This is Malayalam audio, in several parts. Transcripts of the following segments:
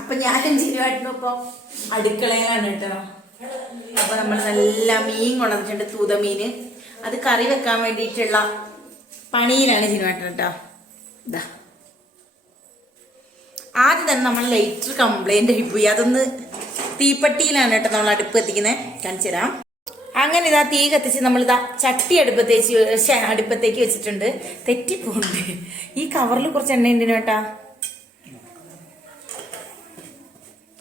അപ്പൊ ഞാൻ ജിനുവായിട്ടും ഇപ്പൊ അടുക്കളയിലാണ് കേട്ടോ. അപ്പൊ നമ്മൾ നല്ല മീൻ കൊണ്ടുവന്നിട്ടുണ്ട് തൂത മീന് അത് കറി വെക്കാൻ വേണ്ടിയിട്ടുള്ള പണിയിലാണ് ജിനുവാട്ടൻ കേട്ടോ. ഇതാ ആദ്യം തന്നെ നമ്മൾ ലൈറ്റർ കംപ്ലൈന്റ് ആയിപ്പോയി പോയി അതൊന്ന് തീപ്പട്ടിയിലാണ് കേട്ടോ നമ്മൾ അടുപ്പ് എത്തിക്കുന്നത് കാണിച്ചു തരാം. അങ്ങനെ ഇതാ തീ കത്തിച്ച് നമ്മളിതാ ചട്ടി അടുപ്പത്തേക്ക് ശ്ശെ, അടുപ്പത്തേക്ക് വെച്ചിട്ടുണ്ട്. തെറ്റിപ്പോണ്ട്. ഈ കവറിൽ കുറച്ച് എണ്ണ ഉണ്ട്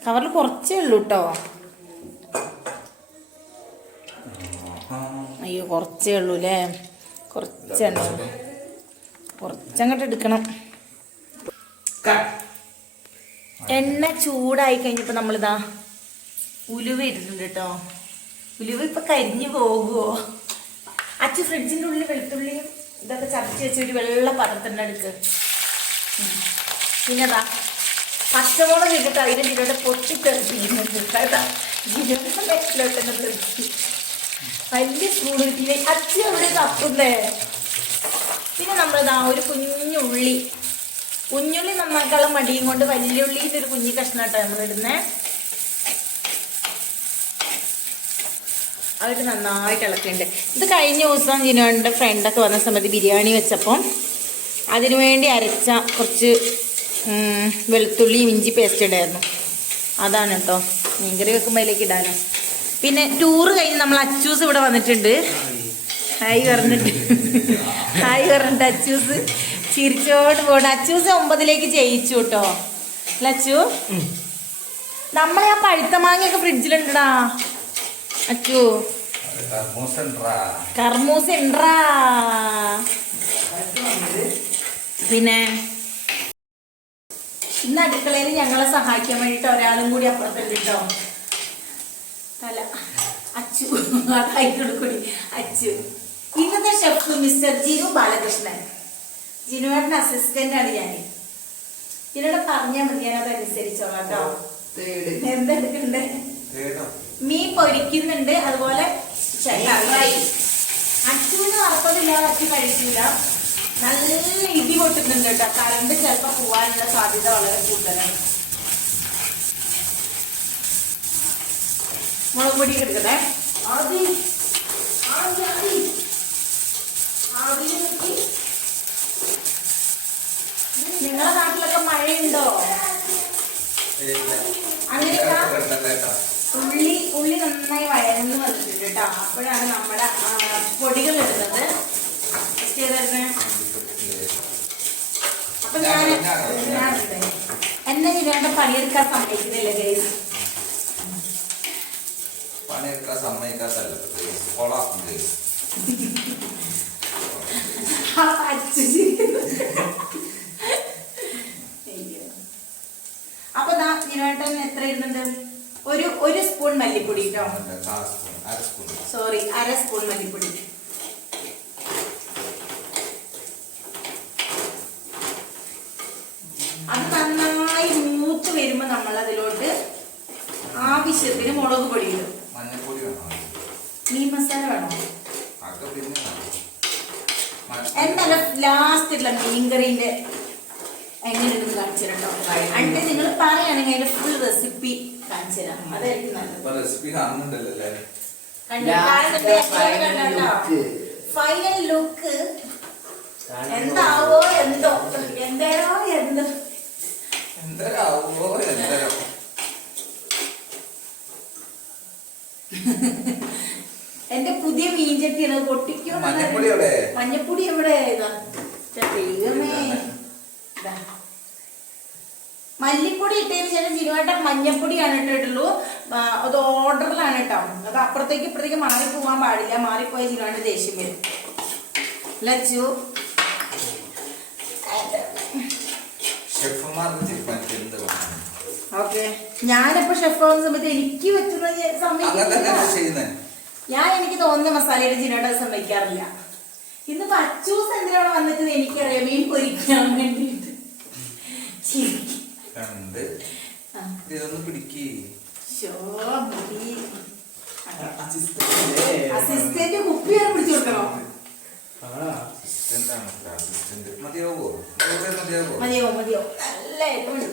കവറിൽ കുറച്ചേ ഉള്ളൂ കേട്ടോ അയ്യോ കുറച്ചേ ഉള്ളൂ അല്ലേ കുറച്ചുണ്ട് കുറച്ചങ്ങോട്ട് എടുക്കണം. എണ്ണ ചൂടായി കഴിഞ്ഞപ്പോൾ നമ്മളിതാ ഉലുവ ഇട്ടിട്ടുണ്ട് കേട്ടോ ഉലുവ ഇപ്പൊ കരിഞ്ഞു പോകുമോ അച്ഛ ഫ്രിഡ്ജിന്റെ ഉള്ളിൽ വെളുത്തുള്ളിയും ഇതൊക്കെ ചതച്ച് വെച്ച് ഒരു വെള്ള പാത്രത്തിന്റെ അടുക്ക് പിന്നെ പച്ചമുളക് ഇട്ടിട്ട് അതിന്റെ ഇതിലൂടെ പൊട്ടിത്തെറിപ്പിക്കുന്നുണ്ട് കേട്ടാ. ജീരയുടെ നെറ്റിലോട്ട് തന്നെ വലിയ സ്പൂൺ കിട്ടിയില്ലേ അച്ഛ എവിടെ തപ്പുന്നേ. പിന്നെ നമ്മളിതാ ഒരു കുഞ്ഞുള്ളി കുഞ്ഞുള്ളി നന്നാക്കാനുള്ള മടിയും കൊണ്ട് വലിയ ഉള്ളിയിൽ ഒരു കുഞ്ഞു കഷ്ണാട്ടോ നമ്മൾ ഇടുന്നേ. അവർ നന്നായി ഇളക്കുന്നുണ്ട് ഇത് കഴിഞ്ഞ ദിവസം ജിനോന്റെ ഫ്രണ്ടൊക്കെ വന്ന സമയത്ത് ബിരിയാണി വെച്ചപ്പം അതിനുവേണ്ടി അരച്ച കുറച്ച് വെളുത്തുള്ളിയും ഇഞ്ചി പേസ്റ്റ് ഇടായിരുന്നു. അതാണ് കേട്ടോ മീൻകറി വെക്കുമ്പോൾ അതിലേക്ക് ഇടാനോ പിന്നെ ടൂറ് കഴിഞ്ഞ് നമ്മൾ അച്ചൂസ് ഇവിടെ വന്നിട്ടുണ്ട്. ഹായ് പറഞ്ഞിട്ട്. ഹായ് പറഞ്ഞിട്ട് അച്ചൂസ്. ചിരിച്ചോട് പോട്ടെ അച്ചൂസ് ഒമ്പതിലേക്ക് ജയിച്ചു കേട്ടോ അച്ചു? നമ്മളെ ആ പഴുത്ത മാങ്ങയൊക്കെ ഫ്രിഡ്ജിലുണ്ടടാ അച്ചു. കർമൂസ് ഉണ്ട്രാ പിന്നെ ഇന്ന് അടുക്കളയിൽ ഞങ്ങളെ സഹായിക്കാൻ വേണ്ടിട്ട് ഒരാളും കൂടി അപ്പുറത്തുണ്ട് കേട്ടോ. തല. അച്ചു. അതായിട്ടുള്ള കൂടി അച്ചു. ഇന്നത്തെ ഷെഫ് മിസ്റ്റർ ജിനു ബാലകൃഷ്ണൻ. ജിനുവേട്ടൻ അസിസ്റ്റന്റ് ആണ് ഞാൻ ജിനുടെ പറഞ്ഞാൽ മതി ഞാൻ അതനുസരിച്ചോളാം കേട്ടോ. എന്തെടുക്കണ്ടേ മീൻ പൊരിക്കുന്നുണ്ട് അതുപോലെ അച്ചുവിന് അച്ഛന് അച്ചു അച്ഛൻ കഴിക്കൂല നല്ല ഇടി പൊട്ടുന്നുണ്ട് കേട്ടോ. കറണ്ട് ചിലപ്പോ പോവാനുള്ള സാധ്യത വളരെ കൂടുതലാണ്. മുളക് പൊടി എടുക്കണേ ആദ്യം ആദ്യം ആദ്യം. ആദ്യം നോക്കി നിങ്ങളെ നാട്ടിലൊക്കെ മഴയുണ്ടോ? അങ്ങനെയാ ഉള്ളി ഉള്ളി നന്നായി വഴന്ന് വന്നിട്ടുണ്ട് കേട്ടോ. അപ്പോഴാണ് നമ്മുടെ പൊടികൾ ഇടുന്നത്. അപ്പൊ ഞാൻ എന്നെ ഇനി വേണ്ട പണിയെടുക്കാൻ സമ്മതിക്കുന്നില്ല ഗൈസ് പണിയെടുക്കാൻ സമ്മതിക്കാത്തല്ല കൊളാക്കും ചെയ്യും അപ്പൊ അച്ഛൻ ചിരിക്കുന്നു. അയ്യോ. അപ്പൊ ദാ നിരവേട്ടൻ എത്ര ഇടുന്നുണ്ട്? ഒരു ഒരു സ്പൂൺ മല്ലിപ്പൊടി കേട്ടോ സോറി അര സ്പൂൺ മല്ലിപ്പൊടി അത് നന്നായി മൂത്ത് വരുമ്പോ നമ്മൾ അതിലോട്ട് ആവശ്യത്തിന് മുളക് പൊടി ഇടും മീൻ മസാല വേണോ? എന്തായാലും ലാസ്റ്റ് മീൻകറിന്റെ എങ്ങനെയുണ്ടെന്ന് കാണിച്ചു തരട്ടോ അണ്ട് നിങ്ങൾ പറയുകയാണെങ്കിൽ അതിന്റെ ഫുൾ റെസിപ്പി കാണിച്ചു തരാം അതായിരിക്കും നല്ലത്. ഇപ്പൊ റെസിപ്പി കാണുന്നുണ്ടല്ലോ അല്ലേ? ഫൈനൽ ലുക്ക് എന്താവോ എന്തോ എന്തായോ എന്തോ എന്തരാവോ എന്തരോ എന്റെ പുതിയ മീൻചട്ടിയാണ് അത് പൊട്ടിക്കോ മഞ്ഞപ്പൊടി എവിടെ? മഞ്ഞപ്പൊടി എവിടെ ഇതാ. ഛെ, ദൈവമേ ഇതാ. മല്ലിപ്പൊടി ഇട്ടതിന് ശേഷം സിനിമയുടെ മഞ്ഞപ്പൊടിയാണ് ഇട്ടിട്ടുള്ളൂ ആ, അത് ഓർഡറിലാണ് കേട്ടോ അത് അപ്പുറത്തേക്ക് ഇപ്പുറത്തേക്ക് മാറി പോകാൻ സിനിമയുടെ ദേഷ്യം വരും. ലച്ചു ഓക്കെ. ഞാനിപ്പോ ഷെഫ് ആവുന്ന സമയത്ത് എനിക്ക് പറ്റുന്ന ഞാൻ എനിക്ക് തോന്നുന്ന മസാലയുടെ ജിനോട്ട് സമ്മതിക്കാറില്ല. ഇന്നിപ്പോ അച്ചൂസ് എന്തിനാണ് വന്നിട്ട് എനിക്കറിയാം? മീൻ പൊരിക്കാൻ വേണ്ടിട്ട്. ഇതൊന്ന് പിടിക്കേ. ശോ. അസിസ്റ്റന്റ്. കുപ്പി വരെ പിടിച്ചു കൊടുക്കണോ. മതിയോ മതിയോ നല്ല എരിവുണ്ട്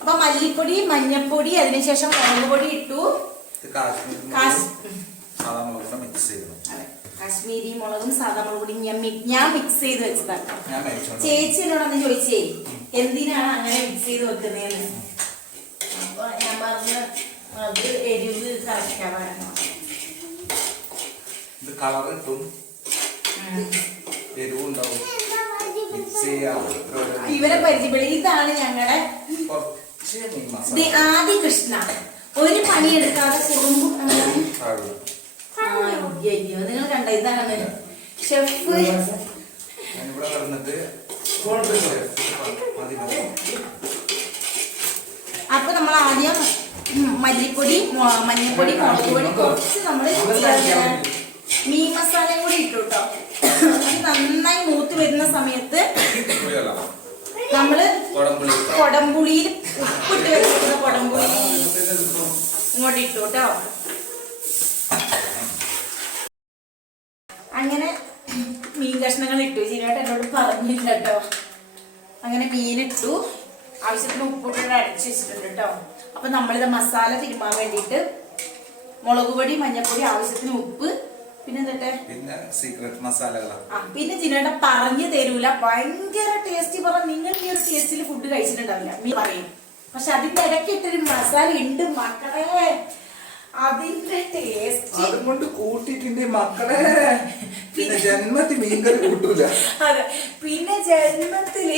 അപ്പൊ മല്ലിപ്പൊടി മഞ്ഞപ്പൊടി അതിനുശേഷം മുളക് പൊടി ഇട്ടു കാശ്മീരി മുളക് സാധാ മുളക് പൊടി ഞാൻ ഞാൻ മിക്സ് ചെയ്ത് വെച്ചതാണ്. ചേച്ചി എന്നോടൊന്ന് ചോദിച്ചേ എന്തിനാണ് അങ്ങനെ മിക്സ് ചെയ്ത് വെക്കുന്നതെന്ന് അപ്പൊ ഞാൻ പറഞ്ഞു അത് എരിവ് കറക്കാവാനാണ് ഇത് കളർ കിട്ടും. എരിവുണ്ടാവും. ഇവരെ പരിചയപ്പെടും. ഇതാണ് ഞങ്ങളുടെ ആദി കൃഷ്ണ. ഒരു പണിയെടുക്കാതെ കുറുമ്പ് അയ്യോ നിങ്ങൾ കണ്ട? ഇതാണ് ഷെഫ്. കിടന്നിട്ട് അപ്പൊ നമ്മൾ ആദ്യം മല്ലിപ്പൊടി മഞ്ഞൾപ്പൊടി മുളക് പൊടി കുറച്ച് നമ്മൾ മീൻ മസാലയും കൂടി ഇട്ടു കേട്ടോ നന്നായി മൂത്ത് വരുന്ന സമയത്ത് നമ്മൾ കുടംപുളി കൊടംപുളിയിൽ ഉപ്പിട്ട് വെച്ചിരുന്ന കൊടംപുളി ഇങ്ങോട്ട് ഇട്ടു കേട്ടോ അങ്ങനെ മീൻ കഷ്ണങ്ങൾ ഇട്ടു. ശരിയായിട്ട് എന്നോട് പറഞ്ഞില്ല കേട്ടോ. അങ്ങനെ മീനിട്ടു ആവശ്യത്തിന് ഉപ്പിട്ടിട്ട് അടിച്ച് വെച്ചിട്ടുണ്ട് കേട്ടോ. അപ്പൊ നമ്മളിത് മസാല തിരുമാൻ വേണ്ടിയിട്ട് മുളക് പൊടി മഞ്ഞൾപ്പൊടി ആവശ്യത്തിന് ഉപ്പ് പിന്നെ സീക്രട്ട് മസാലകളാണ് പിന്നെ ജിനേട്ട പറഞ്ഞു തരൂല. ഭയങ്കര ടേസ്റ്റി പറഞ്ഞ നിങ്ങൾ ഈ ഒരു ടേസ്റ്റിൽ ഫുഡ് കഴിച്ചിട്ടുണ്ടാവില്ല. നീ പറയും. പക്ഷെ അതിന്റെ ഇടയ്ക്ക് ഇട്ടൊരു മസാല ഉണ്ട് മക്കളെ. അതിന്റെ ടേസ്റ്റ് അതും കൊണ്ട് കൂട്ടിട്ടുണ്ട് മക്കളെ. പിന്നെ ജന്മത്തിൽ മീൻകറി കൂട്ടൂല. അതെ. പിന്നെ ജന്മത്തിൽ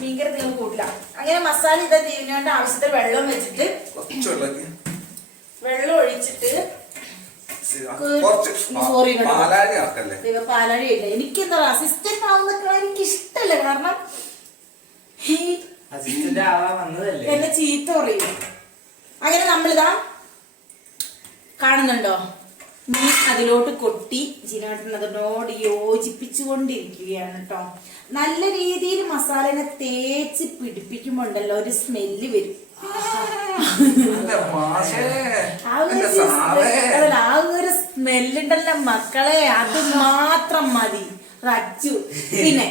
മീൻകറി നിങ്ങൾ കൂട്ടില്ല. അങ്ങനെ മസാല ഇതാ തീരുന്നോണ്ട് ആവശ്യത്തിൽ വെള്ളം വെച്ചിട്ട് വെള്ളം ഒഴിച്ചിട്ട് കുറച്ച് പാലാഴിയല്ല കേട്ടോ. പാലാഴി ആക്കല്ലേ ദൈവ പാലഴിയില്ല എനിക്ക് എന്താ അസിസ്റ്റന്റ് ആവുന്ന എനിക്ക് ഇഷ്ടല്ല. കാരണം എന്നെ ചീത്ത പറയും. അങ്ങനെ നമ്മളിതാ കാണുന്നുണ്ടോ? നീ അതിലോട്ട് കൊട്ടി ജിനേട്ടൻ അതിനോട് യോജിപ്പിച്ചുകൊണ്ടിരിക്കുകയാണ് കേട്ടോ. നല്ല രീതിയിൽ മസാലനെ തേച്ച് പിടിപ്പിക്കുമ്പോണ്ടല്ലോ ഒരു സ്മെല്ല് വരും. ആ ഒരു സ്മെല്ലുണ്ടല്ലോ മക്കളെ. അത് മാത്രം മതി. റച്ചു അച്ചു പിന്നെ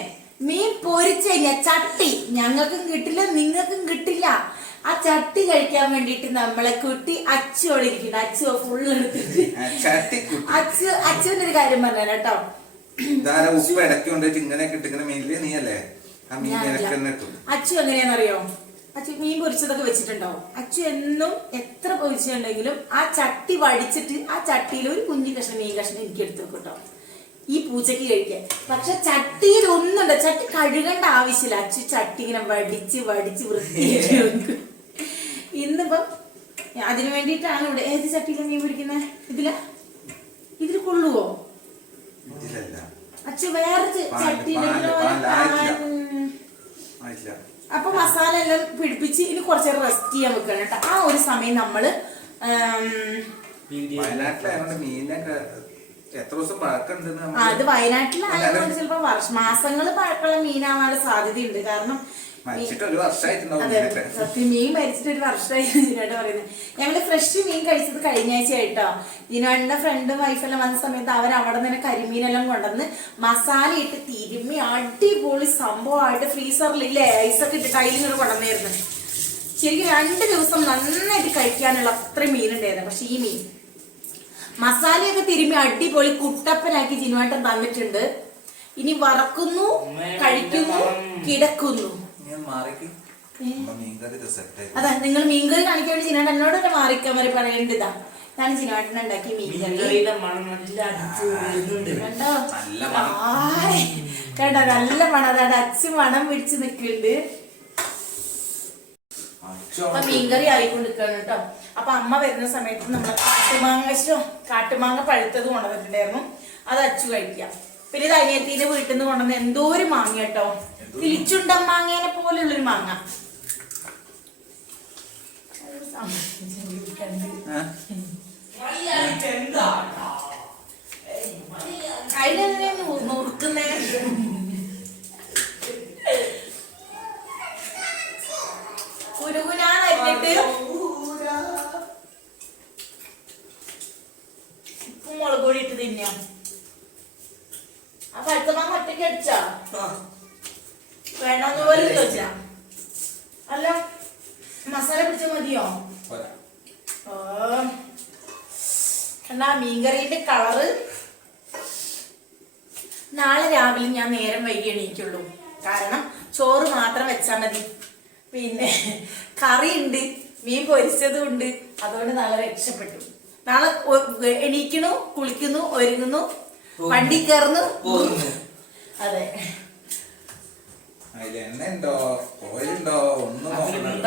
മീൻ പൊരിച്ച ചട്ടി. ഞങ്ങൾക്കും കിട്ടില്ല നിങ്ങൾക്കും കിട്ടില്ല. ആ ചട്ടി കഴിക്കാൻ വേണ്ടിട്ട് നമ്മളെ കുട്ടി അച്ചുവിടെ ഇരിക്കുന്നു. അച്ചു ഫുള്ള് എടുത്തിട്ട്. അച്ചു അച്ചുവിന്റെ ഒരു കാര്യം പറഞ്ഞു കേട്ടോ. ഉപ്പ് ഇടയ്ക്ക് കൊണ്ടിട്ട് ഇങ്ങനെ കിട്ടുന്ന മീനിൽ തന്നെ ഇട്ടു. അച്ചു എങ്ങനെയാണെന്നറിയോ? അച്ചു മീൻ പൊരിച്ചതൊക്കെ വെച്ചിട്ടുണ്ടാവും. അച്ഛൻ എന്നും എത്ര പൊരിച്ചിട്ടുണ്ടെങ്കിലും ആ ചട്ടി വടിച്ചിട്ട് ആ ചട്ടിയിൽ ഒരു കുഞ്ഞു കഷ്ണം മീൻ കഷ്ണം എനിക്ക് എടുത്തു വെക്കും കേട്ടോ ഈ പൂച്ചയ്ക്ക് കഴിക്കാൻ. പക്ഷെ ചട്ടിയിൽ ഒന്നുണ്ട് ചട്ടി കഴുകേണ്ട ആവശ്യമില്ല. അച്ഛൻ ചട്ടി ഇങ്ങനെ വടിച്ച് വടിച്ച് വൃത്തിയായിട്ട് വെക്കും. ഇന്നിപ്പം അതിനു വേണ്ടിയിട്ടാണ് ഇവിടെ ഏത് ചട്ടിയിലാണ് മീൻ പിടിക്കുന്നത് ഇതില? ഇതിൽ കൊള്ളുവോ? അച്ഛ അച്ചു വേറെ ച- പാൽ, ചട്ടിയിലെങ്കിലോ പാൽ, പാലായിട്ടില്ല. പാൻ- ആയിട്ടില്ല അപ്പൊ മസാല എല്ലാം പിടിപ്പിച്ച് ഇനി കുറച്ച് റെസ്റ്റ് ചെയ്യാൻ വെക്കണം കേട്ടോ ആ ഒരു സമയം നമുക്ക് അത് വയനാട്ടിലായതുകൊണ്ട് ചിലപ്പോ വർഷ മാസങ്ങൾ പഴക്കമുള്ള മീനാവാനുള്ള സാധ്യതയുണ്ട് കാരണം മരിച്ചിട്ട് ഒരു വർഷമായിട്ടുണ്ടാവും അതെ മീനൊക്കെ സത്യം മീൻ മരിച്ചിട്ട് ഒരു വർഷമായി ഇതിനായിട്ട് പറയുന്നത്. ഞങ്ങൾ ഫ്രഷ് മീൻ കഴിച്ചത് കഴിഞ്ഞ ആഴ്ച ആയിട്ടോ ഇതിനാണ്ട ഫ്രണ്ടും വൈഫെല്ലാം വന്ന സമയത്ത് അവർ അവിടെ നിന്ന് കരിമീനെല്ലാം കൊണ്ടുവന്ന് മസാല ഇട്ട് തിരുമ്മി അടിപൊളി സംഭവമായിട്ട് ഫ്രീസറിൽ ഇല്ലേ ഐസൊക്കെ ഇട്ട് കയ്യിൽ നിന്ന് കൊണ്ടുവന്നായിരുന്നു. ശരിക്കും രണ്ട് ദിവസം നന്നായിട്ട് കഴിക്കാനുള്ള അത്രയും മീനുണ്ടായിരുന്നു പക്ഷെ ഈ മീൻ മസാലയൊക്കെ തിരുമ്മി അടിപൊളി കുട്ടപ്പനാക്കി ജിനുവാട്ടം തന്നിട്ടുണ്ട്. ഇനി വറക്കുന്നു കഴിക്കുന്നു കിടക്കുന്നു. അതാ നിങ്ങൾ മീൻകറി കാണിക്കാൻ വേണ്ടി ചിനാട്ട് എന്നോട് തന്നെ മാറിക്കാൻ വരെ പറയേണ്ടതാ ഞാൻ ചിനാട്ടിനുണ്ടാക്കി മീൻകറി. കേട്ടോ കണ്ടോ? നല്ല മണം. ആയ്. കണ്ടോ? നല്ല മണം. അതാണ് അച്ഛ മണം പിടിച്ച് നിൽക്കുന്നുണ്ട്. അപ്പൊ മീൻകറി ആയിക്കൊണ്ടിരിക്കുകയാണ് കേട്ടോ. അപ്പൊ അമ്മ വരുന്ന സമയത്ത് നമ്മൾ കാട്ടുമാങ്ങ കാട്ടുമാങ്ങ പഴുത്തത് കൊണ്ടുവന്നിട്ടുണ്ടായിരുന്നു. അത് അച്ചു കഴിക്കാം പിന്നെ ഇത് അനിയത്തിന്റെ വീട്ടിൽ നിന്ന് കൊണ്ടുവന്ന എന്തോ ഒരു മാങ്ങ കേട്ടോ. കിളിച്ചുണ്ടൻ മാങ്ങേനെ പോലെയുള്ളൊരു മാങ്ങ. നുറുക്കുന്നേ കുരുകുനാന്നരിഞ്ഞിട്ട് ഉപ്പും മുളക് പൊടി ഇട്ട് തിന്നാം. ആ പഴുത്ത മാങ്ങ ഒറ്റയ്ക്ക് അടിച്ചാ? വേണമെന്ന് പോലും ചോദിച്ചാ അല്ല മസാല പിടിച്ച മതിയോ? എന്നാ മീൻകറിന്റെ കളറ്? നാളെ രാവിലെ ഞാൻ നേരം വൈകി എണീക്കുള്ളൂ. കാരണം ചോറ് മാത്രം വെച്ചാൽ മതി. പിന്നെ കറി ഉണ്ട് മീൻ പൊരിച്ചതും ഉണ്ട്. അതുകൊണ്ട് നാളെ രക്ഷപ്പെട്ടു. നാളെ എണീക്കണു കുളിക്കുന്നു ഒരുങ്ങുന്നു. വണ്ടി കയറുന്നു. അതെ. അതിൽ എണ്ണ ഉണ്ടോ ഓയിലുണ്ടോ ഒന്നും നോക്കണ്ട.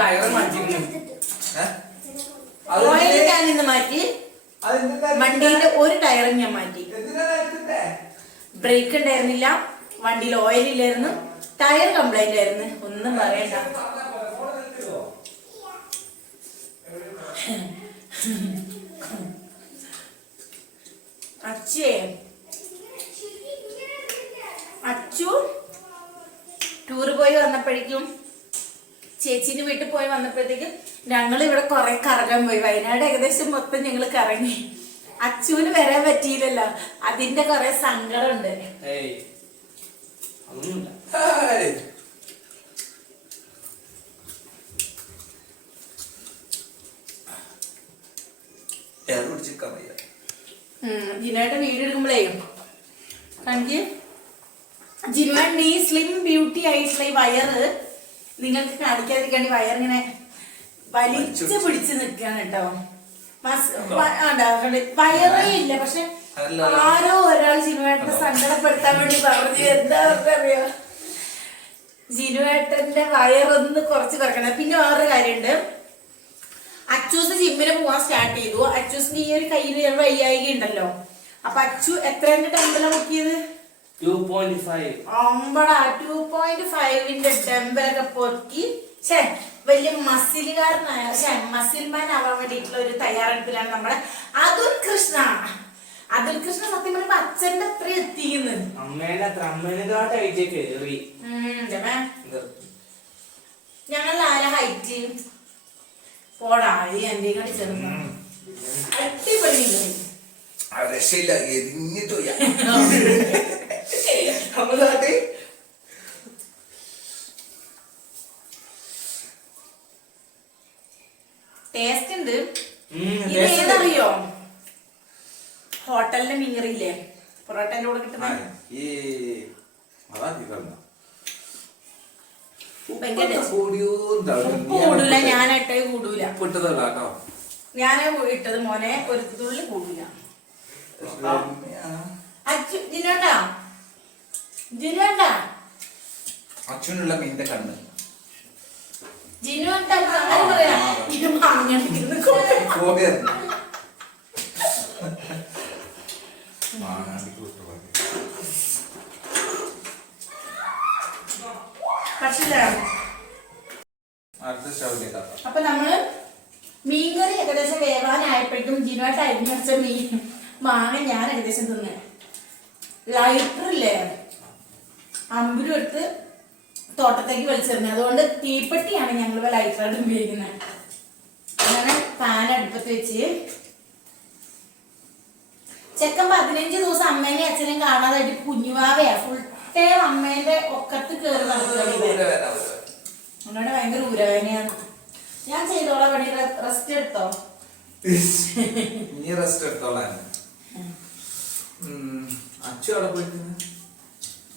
ഓയിൽ? ഞാൻ ഇന്ന് മാറ്റി. വണ്ടിയിലെ ഒരു ടയറും ഞാൻ മാറ്റി? ബ്രേക്ക് ഉണ്ടായിരുന്നില്ല. വണ്ടിയിൽ ഓയിൽ ഇല്ലായിരുന്നു. ടയർ കംപ്ലൈന്റ് ആയിരുന്നു. ഒന്നും പറയണ്ട. അച്ചേ അച്ഛേ. അച്ചു? ടൂറ് പോയി വന്നപ്പോഴേക്കും ചേച്ചീന്റെ വീട്ടിൽ പോയി വന്നപ്പോഴത്തേക്കും ഞങ്ങൾ ഇവിടെ കുറെ കറങ്ങാൻ പോയി. വയനാട് ഏകദേശം മൊത്തം ഞങ്ങൾ കറങ്ങി. അച്ചുവിന് വരാൻ പറ്റിയില്ലല്ലോ. അതിന്റെ കുറെ സങ്കടമുണ്ട്. ഏയ് ഒന്നുമില്ല ആയിട്ടുള്ള ഈ വയറ്. നിങ്ങൾക്ക് കാണിക്കാതിരിക്കാൻ ഈ വയറിങ്ങനെ വലിച്ചു പിടിച്ച് നിൽക്കുകയാണ് കേട്ടോ. വയറേ ഇല്ല. പക്ഷെ. ആരോ ഒരാൾ ജിനുവേട്ടനെ സങ്കടപ്പെടുത്താൻ വേണ്ടി പറഞ്ഞു. എന്താ പറയാ? ജിനുവേട്ടന്റെ വയറൊന്ന് കുറച്ച് കുറക്കണം. പിന്നെ വേറൊരു കാര്യമുണ്ട്. അച്ചൂസ് ജിമ്മിന് പോവാൻ സ്റ്റാർട്ട് ചെയ്തു. അച്ചൂസിന് ഈ ഒരു കയ്യിൽ വയ്യായിക ഉണ്ടല്ലോ. അപ്പൊ അച്ചു എത്രന്റെ ടെമ്പല പൊക്കിയത് ടു പോയിന്റ് ഫൈവ് അമ്പടാ ടു പോയിന്റ് ഫൈവിന്റെ ഛേ വലിയ മസിലുകാരനായ ഛേ മസിൽമാൻ ആവാൻ വേണ്ടിയിട്ടുള്ള ഒരു തയ്യാറെടുപ്പിലാണ് നമ്മുടെ അതുൽ കൃഷ്ണ. അതുൽ കൃഷ്ണ സത്യം പറയുമ്പോ അച്ഛന്റെ അത്ര എത്തിക്കുന്നത്. അമ്മേന്റെ അത്ര അമ്മേനെക്കാട്ടായിട്ട് കേറി. ഇത്. ഞങ്ങൾ ആരെ ഹൈറ്റ് പോടാ ഈ എന്റെ കൂടി ചെറുതാ. അടിപൊളി. രക്ഷയില്ല എരിഞ്ഞിട്ട് അമ്മ ടേസ്റ്റ് ഉണ്ട്. ഇത്. ഏതറിയോ? ഹോട്ടലിന്റെ മീറിയില്ലേ പൊറോട്ടന്റെ കൂടെ കിട്ടുന്ന? കൂടൂല ഞാനായിട്ട് കൂടൂല. ഞാൻ ഇട്ടത് മോനെ ഒരു തുള്ളി കൂടൂല. അച്ഛൻ നിന്നോട്ടാ? അച്ഛനുള്ള മീന്റെ കണ്ണ്. അപ്പൊ നമ്മൾ മീൻകറി ഏകദേശം വേവാനായപ്പോഴേക്കും ജിനുവായിട്ട് അരിഞ്ഞടിച്ച മീൻ മാങ്ങ ഞാൻ ഏകദേശം തിന്നെ. ലൈറ്ററില്ലേ അമ്പുരും എടുത്ത് തോട്ടത്തേക്ക് വലിച്ചെറിഞ്ഞത് അതുകൊണ്ട് തീപ്പെട്ടിയാണ് ഞങ്ങൾ ലൈറ്ററായിട്ട് ഉപയോഗിക്കുന്നത് അങ്ങനെ പാൻ അടുപ്പത്ത് വെച്ച്. ചെക്കൻ പതിനഞ്ച് ദിവസം അമ്മേനെയും അച്ഛനെയും കാണാതായിട്ട് കുഞ്ഞുവാവയാ. ഫുൾ ടൈം അമ്മേന്റെ ഒക്കത്ത് കയറി നടക്കുന്നത് എന്നോട് ഭയങ്കര ഊരവേദനയാണ്. ഞാൻ ചെയ്തോളാം പണി റെസ്റ്റ് എടുത്തോ? നീ റെസ്റ്റ് എടുത്തോളാൻ അച്ചു അവിടെ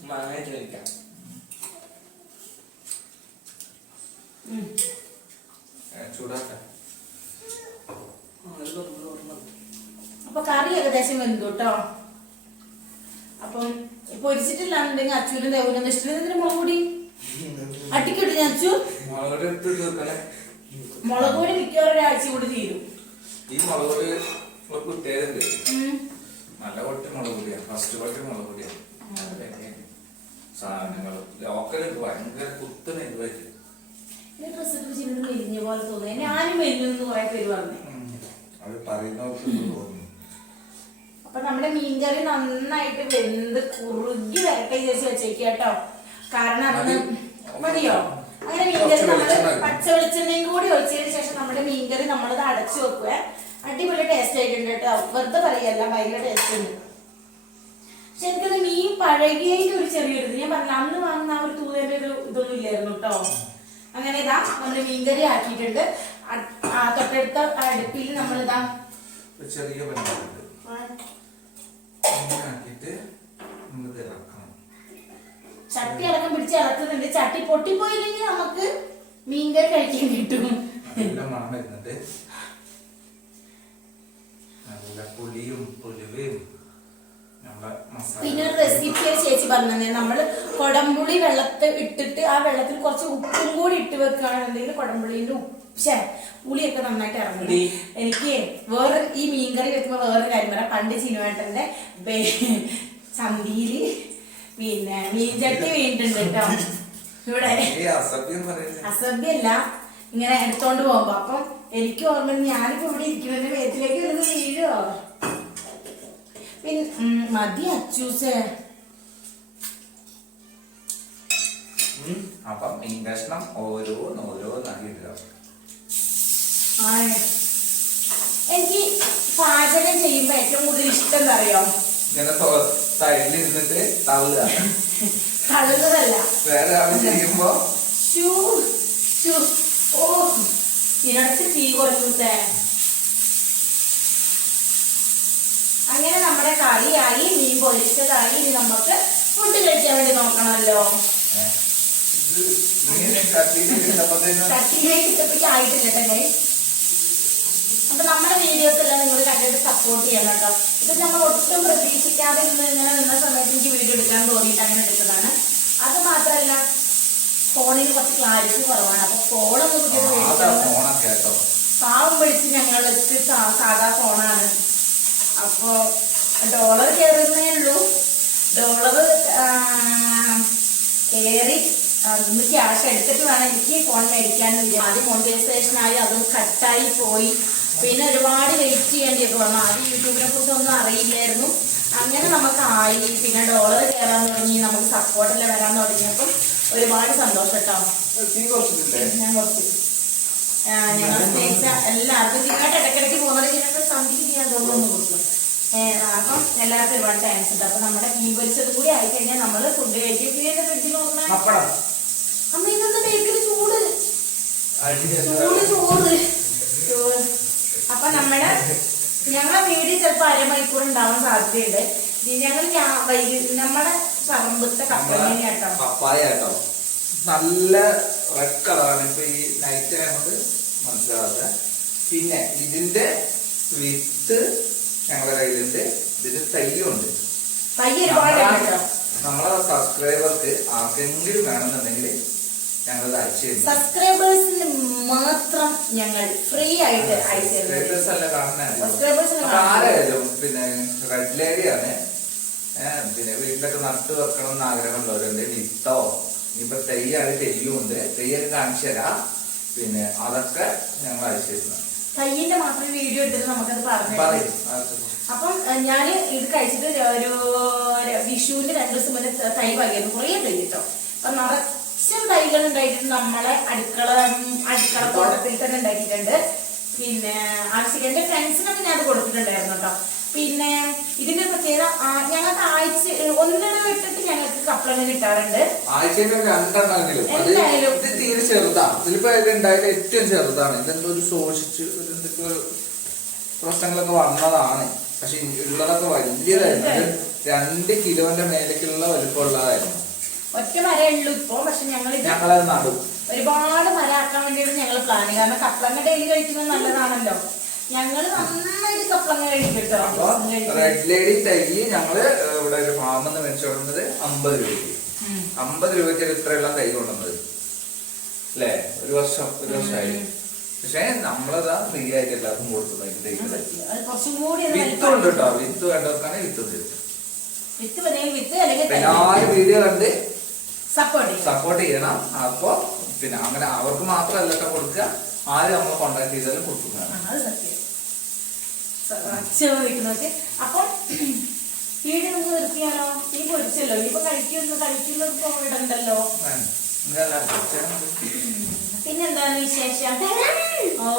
മാങ്ങ ചോദിക്കാം. ചൂടാക്കാം. അപ്പൊ കറി ഏകദേശം വെന്തു കേട്ടോ അപ്പം പൊരിച്ചിട്ടില്ലാന്നുണ്ടെങ്കിൽ അച്ചുവിനും ദേവനും ഇഷ്ടത്തിന് മുളക് പൊടി. അട്ടിക്കിട്ട് ഞാൻ അച്ചു. മുളക് പൊടി മിക്കവാറും ഒരാഴ്ച കൂടി തീരും. ഈ മുളക് പൊടി പ്രത്യേകത. നല്ല കൊട്ടി മുളക് പൊടിയാണ് ഫസ്റ്റ് കൊട്ടി മുളക് പൊടിയാണ് സാധനങ്ങൾ. ലോക്കൽ ഭയങ്കര കുത്തനെ ഇതുവരെ അവർ പറയുന്നവർക്ക് തോന്നുന്നു അപ്പൊ നമ്മുടെ മീൻകറി നന്നായിട്ട് വെന്ത് കുറുകി വരട്ടെ ചേച്ചി വെച്ചേക്ക് കേട്ടോ. കാരണം അന്ന് മതിയോ? അങ്ങനെ മീൻകറി നമ്മൾ പച്ച വെളിച്ചെണ്ണയും കൂടി ഒഴിച്ചതിന് ശേഷം നമ്മുടെ മീൻകറി നമ്മളത് അടച്ചു വെക്കുക അടിപൊളി ടേസ്റ്റ് ആയിട്ടുണ്ട് കേട്ടോ. വെറുതെ പറയല്ല ഭയങ്കര ടേസ്റ്റ് ഉണ്ട്. എനിക്കത് മീൻ പഴകിയതിന്റെ ഒരു ചെറിയൊരു ഞാൻ പറഞ്ഞ അന്ന് വാങ്ങുന്ന ആ ഒരു തൂതേന്റെ ഒരു ഇതൊന്നും ഇല്ലായിരുന്നു കേട്ടോ. അങ്ങനെ ഇതാ നമ്മൾ മീൻകറി ആക്കിയിട്ടുണ്ട്. തൊട്ടടുത്ത അടുപ്പിൽ നമ്മൾ ഇതാ ചെറിയ ചട്ടി അടക്കം പിടിച്ച് ഇളക്കുന്നുണ്ട് ചട്ടി പൊട്ടിപ്പോയില്ലെങ്കിൽ നമുക്ക് മീൻകറി കഴിക്കാൻ കിട്ടും. നല്ല മണം വരുന്നുണ്ട്. നല്ല പുളിയും പുലുവയും പിന്നെ ഒരു റെസിപ്പി ഒരു ചേച്ചി പറഞ്ഞത് നമ്മൾ കൊടംപുളി വെള്ളത്തിൽ ഇട്ടിട്ട് ആ വെള്ളത്തിൽ കുറച്ച് ഉപ്പും കൂടി ഇട്ട് വെക്കുകയാണെന്നുണ്ടെങ്കിൽ കൊടംപുളിന്റെ ഉപ്പ് പുളിയൊക്കെ നന്നായിട്ട് ഇറങ്ങും. എനിക്ക് വേറെ ഈ മീൻകറി വെക്കുമ്പോൾ വേറൊരു കാര്യം പറയാം. പണ്ട് ചിനുവേട്ടന്റെ ചന്തിയിൽ പിന്നെ മീൻചട്ടി വീണിട്ടുണ്ട് കേട്ടോ. ഇവിടെ അസഭ്യല്ല ഇങ്ങനെ എടുത്തോണ്ട് പോകുമ്പോ. അപ്പം എനിക്ക് ഓർമ്മ ഞാനിപ്പോ ഇവിടെ ഇരിക്കുന്നതിന്റെ വേത്തിലേക്ക് ഇരുന്ന് മതി അച്ചൂസേ. അപ്പം ഈ കഷ്ണം ഓരോന്നോരോന്നാക്കി ഇടുക. എനിക്ക് പാചകം ചെയ്യുമ്പോ ഏറ്റവും കൂടുതൽ ഇഷ്ടം എന്താ അറിയോ ഇങ്ങനെ സൈഡിലിരുന്നിട്ട് തള്ളുക. തള്ളുന്നതല്ല. വേറെ ആൾ ചെയ്യുമ്പോ? ഓ ഇതിനടുത്ത് തീ കുറച്ചൂസേ അങ്ങനെ നമ്മുടെ കറിയായി മീൻ പൊരിച്ചതായി ഇനി നമുക്ക് ഫുഡ് കഴിക്കാൻ വേണ്ടി നോക്കണമല്ലോ. ചട്ടിയിലേക്ക് ആയിട്ടില്ല തന്നെ അപ്പൊ നമ്മുടെ വീഡിയോസ് എല്ലാം നിങ്ങൾ കണ്ടിട്ട് സപ്പോർട്ട് ചെയ്യണം കേട്ടോ. ഇത് നമ്മൾ ഒട്ടും പ്രതീക്ഷിക്കാതെ ഇന്ന് ഇങ്ങനെ നിന്ന സമയത്ത് എനിക്ക് വീഡിയോ എടുക്കാൻ തോന്നിയിട്ട് അങ്ങനെ എടുത്തതാണ്. അത് മാത്രമല്ല ഫോണിന് കുറച്ച് ക്ലാരിറ്റി കുറവാണ്. അപ്പൊ ഫോണൊക്കെ കേട്ടോ. പാവം വിളിച്ച് ഞങ്ങൾക്ക് സാധാ ഫോണാണ് അപ്പോ ഡോളർ കയറുന്നേ ഉള്ളൂ. ഡോളർ കയറി അതിന് ക്യാഷ് എടുത്തിട്ട് വേണം. എനിക്ക് ഫോൺ മേടിക്കാൻ വേണ്ടി ആദ്യം മോണിറ്റൈസേഷൻ ആയി അതും കട്ടായി പോയി. പിന്നെ ഒരുപാട് വെയിറ്റ് ചെയ്യേണ്ടിയൊക്കെ വന്നു. ആദ്യം യൂട്യൂബിനെ കുറിച്ച് ഒന്നും അറിയില്ലായിരുന്നു. അങ്ങനെ നമുക്ക് ആയി. പിന്നെ ഡോളർ കയറാൻ തുടങ്ങി. നമുക്ക് സപ്പോർട്ടെല്ലാം വരാൻ തുടങ്ങിയപ്പം ഒരുപാട് സന്തോഷം കേട്ടോ ഞാൻ കുറച്ച്. ഞങ്ങൾ സ്നേഹിച്ച എല്ലാവർക്കും ഇതിനായിട്ട് ഇടയ്ക്കിടയ്ക്ക് പോകുന്നത് ഞങ്ങൾക്ക് സന്ധിക്ക് ചെയ്യാൻ തോന്നുന്നു കൊടുക്കും. അപ്പം എല്ലാവർക്കും ഒരുപാട് താങ്ക്സ് ഉണ്ട്. അപ്പൊ നമ്മുടെ മീൻ പൊരിച്ചത് കൂടി ആയി കഴിഞ്ഞാൽ നമ്മൾ ഫുഡ് കഴിക്കും. പിന്നെ ഫ്രിഡ്ജിൽ നോക്കണം അമ്മ ഇന്നത്തെ ബേക്കറി ചൂട്. ചൂട് ചോറ് ചോറ് അപ്പൊ നമ്മുടെ ഞങ്ങളെ വീട് ചിലപ്പോ അരമണിക്കൂർ ഉണ്ടാവാൻ സാധ്യതയുണ്ട്. ഞങ്ങൾ വൈകി നമ്മുടെ പറമ്പത്തെ കപ്പ കേട്ടോ. കപ്പായ കേട്ടോ. നല്ല റെഡ് കളറാണ് ഇപ്പൊ ഈ നൈറ്റ് നമുക്ക് മനസ്സിലാവാതെ പിന്നെ ഇതിന്റെ വിത്ത് ഞങ്ങളുടെ കയ്യിലുണ്ട്. ഇതിന്റെ തയ്യുണ്ട് നമ്മളെ സബ്സ്ക്രൈബർക്ക് ആർക്കെങ്കിലും വേണമെന്നുണ്ടെങ്കിൽ ഞങ്ങൾ സബ്സ്ക്രൈബേഴ്സിന് മാത്രം ഞങ്ങൾ ഫ്രീ ആയിട്ട് സബ്സ്ക്രൈബേഴ്സ് അല്ല ആരായാലും പിന്നെ റെഡ് ലേഡിയാണ് പിന്നെ വീട്ടിലൊക്കെ നട്ടു വെക്കണം എന്ന് ആഗ്രഹമുള്ളവരുണ്ട്. വിത്തോ ഇനിയിപ്പോ തെയ്യാണ് തെയ്യുമുണ്ട്. തെയ്യൊക്കെ കാണിച്ചു തരാം പിന്നെ അതൊക്കെ ഞങ്ങൾ അയച്ചു തരുന്നത് തയ്യന്റെ മാത്രം വീഡിയോ എടുത്തിട്ട് നമുക്കത് പറഞ്ഞു. അപ്പം ഞാൻ ഇത് കഴിച്ചിട്ട് ഒരു വിഷുവിന്റെ രണ്ടു ദിവസം മുന്നേ തൈ വാങ്ങിയിരുന്നു. കുറേ തൈ കിട്ടോ. അപ്പൊ നിറച്ചും തൈകൾ ഉണ്ടായിട്ട് നമ്മളെ അടുക്കള അടുക്കള തോട്ടത്തിൽ തന്നെ ഉണ്ടാക്കിയിട്ടുണ്ട്. പിന്നെ ആഴ്ചക്ക് എന്റെ ഫ്രണ്ട്സിനൊക്കെ ഞാൻ അത് കൊടുത്തിട്ടുണ്ടായിരുന്നു കേട്ടോ. പിന്നെ ഇതിന്റെ പ്രത്യേകത ഞങ്ങൾക്ക് ആഴ്ച ഒന്നിട വെട്ടിട്ട് ഞങ്ങൾക്ക് കപ്പളങ്ങ കിട്ടാറുണ്ട്. എന്തായാലും. ഇത് തീരെ ചെറുതാണ്. ഇതിലിപ്പോ ഉണ്ടായത് ഏറ്റവും ചെറുതാണ്. ഇതെന്തോ ഒരു ശോഷിച്ച് ഒരു എന്തൊക്കെ പ്രശ്നങ്ങളൊക്കെ വന്നതാണ്. പക്ഷെ ഉള്ളതൊക്കെ വലിയതായിരുന്നു. രണ്ട് കിലോന്റെ മേലേക്കുള്ള വലുപ്പമുള്ളതായിരുന്നു ഒറ്റ മരേ ഉള്ളൂ ഇപ്പൊ. പക്ഷെ ഞങ്ങൾ ഞങ്ങളത് നടും. ഒരുപാട് മരാക്കാൻ വേണ്ടിയാണ് ഞങ്ങൾ പ്ലാൻ കാരണം കപ്പളങ്ങ ഡെയിലി കഴിക്കുന്നത് നല്ലതാണല്ലോ. ഞങ്ങൾ നന്നായിട്ട് കപ്പളങ്ങ കഴിക്കും അപ്പൊ റെഡ് ലേഡി തൈ ഞങ്ങൾ ഇവിടെ ഒരു ഫാമിൽ നിന്ന് മേടിച്ചു കൊടുക്കുന്നത് അമ്പത് രൂപയ്ക്ക്. അമ്പത് രൂപയ്ക്ക് ഇത്രയുള്ള തൈ കൊണ്ടുവന്നത്. അല്ലേ? ഒരു വർഷം ഒരു വർഷമായി. പക്ഷെ നമ്മളതാ ഫ്രീ ആയിട്ട് എല്ലാവർക്കും കൊടുക്കുന്നത് തൈ വിത്ത് ഉണ്ട് കേട്ടോ വിത്ത് വേണ്ടവർക്കാണ് വിത്ത് ഉണ്ട് വിത്ത് പതിനെങ്കിൽ വിത്ത് അല്ലെങ്കിൽ തൈ. എല്ലാവരും വീഡിയോ കണ്ട് സപ്പോർട്ട് ചെയ്യണം. അപ്പൊ പിന്നെ അങ്ങനെ അവർക്ക് മാത്രമല്ല കൊടുക്കുക. ആരും നമ്മളെ കോണ്ടാക്ട് ചെയ്താലും കൊടുക്കുന്നതാണ്. വയ്ക്കുന്നതൊക്കെ അപ്പോൾ ചോദിക്കുന്നൊക്കെ അപ്പം വീട് നമുക്ക് നിർത്തിയാലോ? ഈ പൊരിച്ചല്ലോ. ഇനിയിപ്പോ കഴിക്കുന്നു കഴിക്കുന്നത് ഇങ്ങനെയല്ല പിന്നെന്താണ് വിശേഷം? ഓ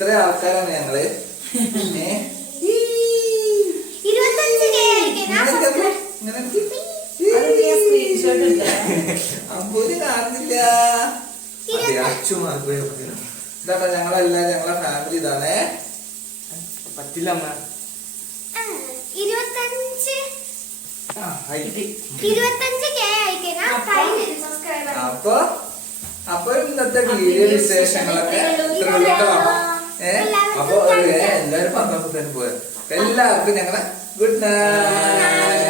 ഇത്ര ആൾക്കാരാണ് ഞങ്ങൾ. അമ്പൂര് കാണുന്നില്ല ഞങ്ങളെ ഫാമിലി ഇതാണേ. പറ്റില്ല അമ്മ. അപ്പൊ? അപ്പൊ? ഇന്നത്തെ വീഡിയോ വിശേഷങ്ങളൊക്കെ ഏഹ് എല്ലാവരും എല്ലാരും പന്ത്രണ്ട് പോയത് എല്ലാവർക്കും ഞങ്ങളെ ഗുഡ് നൈറ്റ്